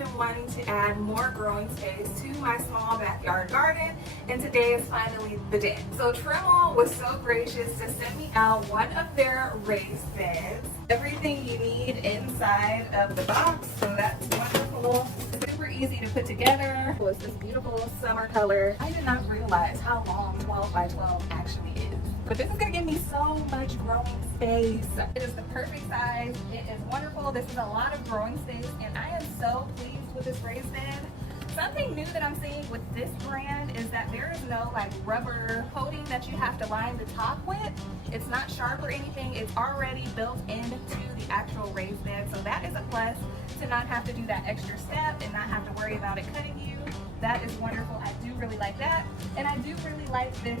been wanting to add more growing space to my small backyard garden, and today is finally the day. So Tramull was so gracious to send me out one of their raised beds. Everything you need inside of the box, so that's wonderful. Super easy to put together. It's this beautiful summer color. I did not realize how long 12 by 12 actually is. But this is gonna give me so much growing space. It is the perfect size. It is wonderful. This is a lot of growing space, and I am so pleased with this raised bed. Something new that I'm seeing with this brand is that there is no like rubber coating that you have to line the top with. It's not sharp or anything. It's already built into the actual raised bed. So that is a plus, to not have to do that extra step and not have to worry about it cutting you. That is wonderful. I do really like that. And I do really like this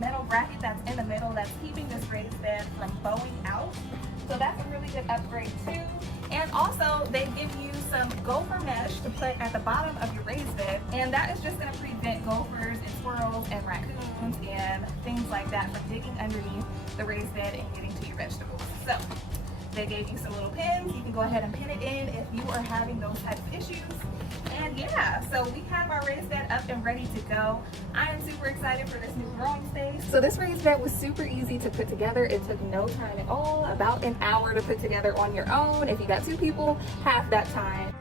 metal bracket that's in the middle that's keeping this raised bed from bowing out. So that's a really good upgrade too. And also they give you some gopher mesh to put at the bottom of your raised bed. And that is just gonna prevent gophers and squirrels and raccoons and things like that from digging underneath the raised bed and getting to your vegetables. So they gave you some little pins. You can go ahead and pin it in if you are having those types of issues. And yeah, so we have our raised bed up and ready to go. I am super excited for this new growing space. So this raised bed was super easy to put together. It took no time at all, about an hour to put together on your own. If you got two people, half that time.